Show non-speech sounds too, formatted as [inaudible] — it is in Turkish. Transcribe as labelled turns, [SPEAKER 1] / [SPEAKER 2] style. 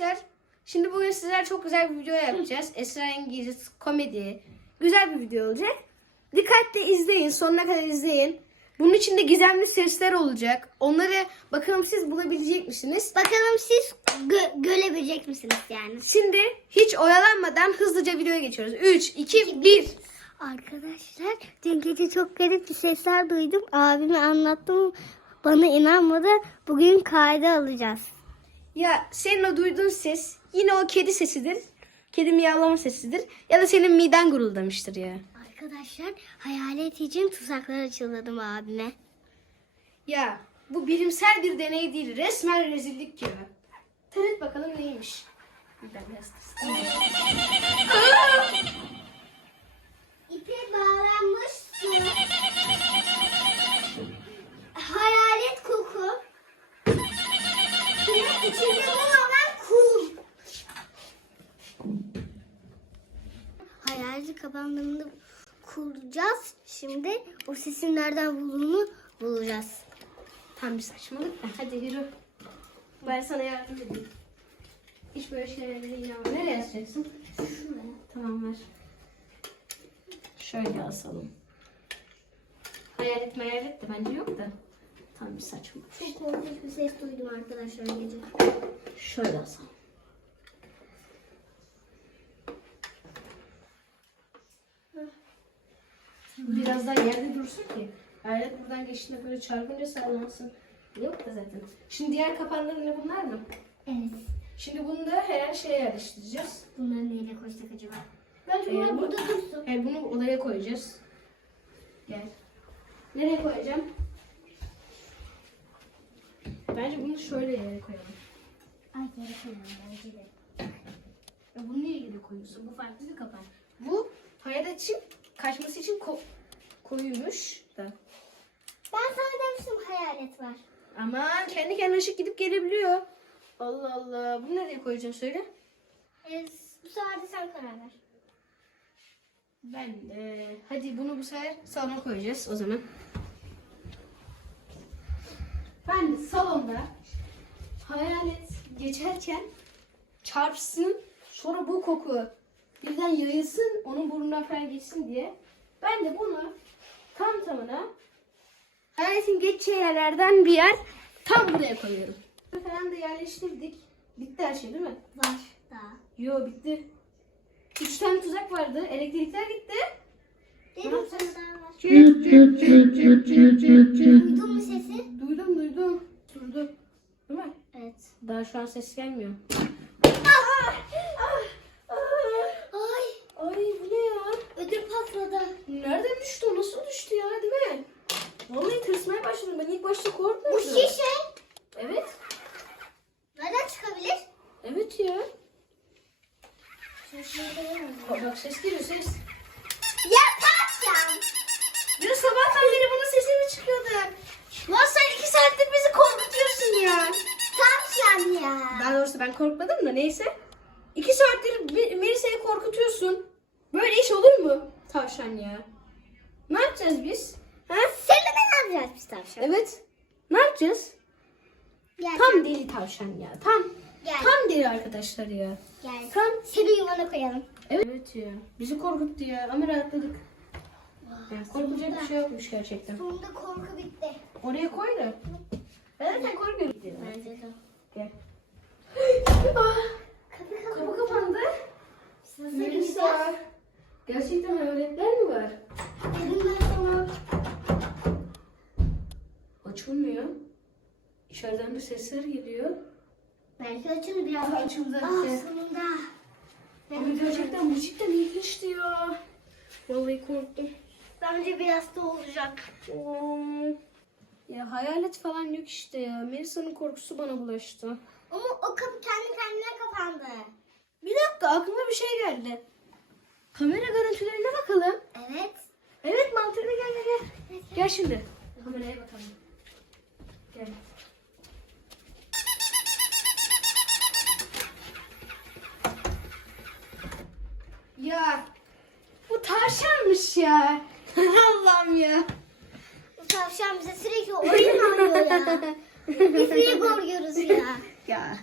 [SPEAKER 1] Arkadaşlar şimdi bugün sizler çok güzel bir video yapacağız. [laughs] Esrarengiz, komedi. Güzel bir video olacak. Dikkatle izleyin. Sonuna kadar izleyin. Bunun içinde gizemli sesler olacak. Onları bakalım siz bulabilecek misiniz?
[SPEAKER 2] Bakalım siz gö- görebilecek misiniz yani?
[SPEAKER 1] Şimdi hiç oyalanmadan hızlıca videoya geçiyoruz. 3, 2, 1.
[SPEAKER 2] Arkadaşlar dün gece çok garip bir sesler duydum. Abime anlattım. Bana inanmadı. Bugün kayda alacağız.
[SPEAKER 1] Ya senin o duyduğun ses yine o kedi sesidir. Kedi miyavlama sesidir. Ya da senin miden guruldamıştır ya.
[SPEAKER 2] Arkadaşlar hayalet için tuzaklar açıldım abime.
[SPEAKER 1] Ya bu bilimsel bir deney değil. Resmen rezillik ya. Tanıt bakalım neymiş. Ben biraz
[SPEAKER 2] Kapandığında kuracağız. Şimdi o sesin nereden bulduğunu bulacağız.
[SPEAKER 1] Tam bir saçmalık da. Hadi yürü. Ben sana yardım edeyim. Hiç böyle şeylere inanma. Nereye yazacaksın?
[SPEAKER 2] Şuraya.
[SPEAKER 1] Tamam ver. Şöyle asalım. Hayalet mayalet de bence yok da. Tam bir saçmalık.
[SPEAKER 2] Çok korkunç bir ses duydum arkadaşlar gece.
[SPEAKER 1] Şöyle asalım. Biraz daha yerde dursun ki. Hayalet buradan geçtiğinde böyle çarpınca sallansın. Yok da zaten. Şimdi diğer kapanların ne bunlar mı?
[SPEAKER 2] Evet.
[SPEAKER 1] Şimdi bunu da her şeye yerleştireceğiz.
[SPEAKER 2] Bunları neyle koysak acaba? Bence
[SPEAKER 1] Ee,
[SPEAKER 2] bunlar
[SPEAKER 1] bu-
[SPEAKER 2] burada dursun.
[SPEAKER 1] E, bunu odaya koyacağız. Gel. Nereye koyacağım? Bence bunu şöyle yere koyalım.
[SPEAKER 2] Ay yere koyalım bence de.
[SPEAKER 1] Ya bunu niye yere koyuyorsun? Bu farklı bir kapan. Bu hayalet için kaçması için ko- koyulmuş da.
[SPEAKER 2] Ben sana demiştim hayalet var.
[SPEAKER 1] Aman kendi kendine ışık gidip gelebiliyor. Allah Allah. Bunu nereye koyacağım söyle.
[SPEAKER 2] Ee, bu sefer de sen karar ver.
[SPEAKER 1] Ben de. Hadi bunu bu sefer salona koyacağız o zaman. Ben de salonda hayalet geçerken çarpsın sonra bu koku birden yayılsın onun burnundan falan geçsin diye. Ben de bunu tam tamına hayaletin geçeceği yerlerden bir yer tam buraya koyuyorum. Falan da yerleştirdik. Bitti her şey değil mi?
[SPEAKER 2] Var daha.
[SPEAKER 1] Yo bitti. Üç tane tuzak vardı. Elektrikler gitti.
[SPEAKER 2] Dedim sana daha var.
[SPEAKER 1] Çıt çıt çıt çıt çıt çıt çıt.
[SPEAKER 2] Duydun mu sesi?
[SPEAKER 1] Duydum duydum. Durdu. Değil mi?
[SPEAKER 2] Evet.
[SPEAKER 1] Daha şu an ses gelmiyor.
[SPEAKER 2] Ay
[SPEAKER 1] Ay bu ne ya?
[SPEAKER 2] ödül patladı.
[SPEAKER 1] Nereden düştü o? Nasıl düştü ya değil mi? Vallahi tırsmaya başladım. Ben ilk başta
[SPEAKER 2] Bu
[SPEAKER 1] korkmuyordum.
[SPEAKER 2] şişe
[SPEAKER 1] Evet.
[SPEAKER 2] nereden çıkabilir?
[SPEAKER 1] Evet ya. Bak, bak ses geliyor ses.
[SPEAKER 2] Ya patlam.
[SPEAKER 1] Ya sabahtan beri bunun sesi mi çıkıyordu? Lan sen iki saattir bizi korkutuyorsun ya.
[SPEAKER 2] Tavşan ya.
[SPEAKER 1] Daha doğrusu ben korkmadım da neyse. İki saattir Me- Melisa'yı korkutuyorsun. Böyle iş olur mu? Tavşan ya. Ne yapacağız biz? Ha?
[SPEAKER 2] Seninle ne yapacağız biz tavşan?
[SPEAKER 1] Evet. Ne yapacağız?
[SPEAKER 2] Gel.
[SPEAKER 1] Tam deli tavşan ya. Tam.
[SPEAKER 2] Gel.
[SPEAKER 1] Tam deli arkadaşlar ya.
[SPEAKER 2] Gel.
[SPEAKER 1] Tam.
[SPEAKER 2] Seni yuvana koyalım.
[SPEAKER 1] Evet. evet ya. Bizi korkuttu ya ama rahatladık. Yani korkulacak bir şey yokmuş gerçekten.
[SPEAKER 2] Sonunda korku bitti.
[SPEAKER 1] Oraya koy da. Ben zaten korkmuyorum.
[SPEAKER 2] Bence de.
[SPEAKER 1] Gel.
[SPEAKER 2] Kapı [gasps]
[SPEAKER 1] Kapı kapandı.
[SPEAKER 2] Nasıl
[SPEAKER 1] Melisa. Gerçekten hayaletler mi var?
[SPEAKER 2] Dedim ben sana.
[SPEAKER 1] Açılmıyor. İçeriden bir sesler geliyor.
[SPEAKER 2] Belki açılır biraz.
[SPEAKER 1] Aha, açıldı.
[SPEAKER 2] Ah
[SPEAKER 1] Evet.
[SPEAKER 2] sonunda.
[SPEAKER 1] Ama gerçekten bu cidden ilginçti ya. Vallahi korktum.
[SPEAKER 2] Bence biraz da olacak.
[SPEAKER 1] Hmm. Ya hayalet falan yok işte ya. Melisa'nın korkusu bana bulaştı.
[SPEAKER 2] Ama o kapı kendi kendine kapandı.
[SPEAKER 1] Bir dakika aklıma bir şey geldi. Kamera görüntülerine bakalım.
[SPEAKER 2] Evet.
[SPEAKER 1] Evet mantıklı gel gel gel. Gel şimdi. Kameraya bakalım. Gel. Ya bu tavşanmış ya. [laughs] Allah'ım ya.
[SPEAKER 2] Bu tavşan bize sürekli oyun oynuyor ya. [laughs] Biz niye korkuyoruz ya?
[SPEAKER 1] Ya.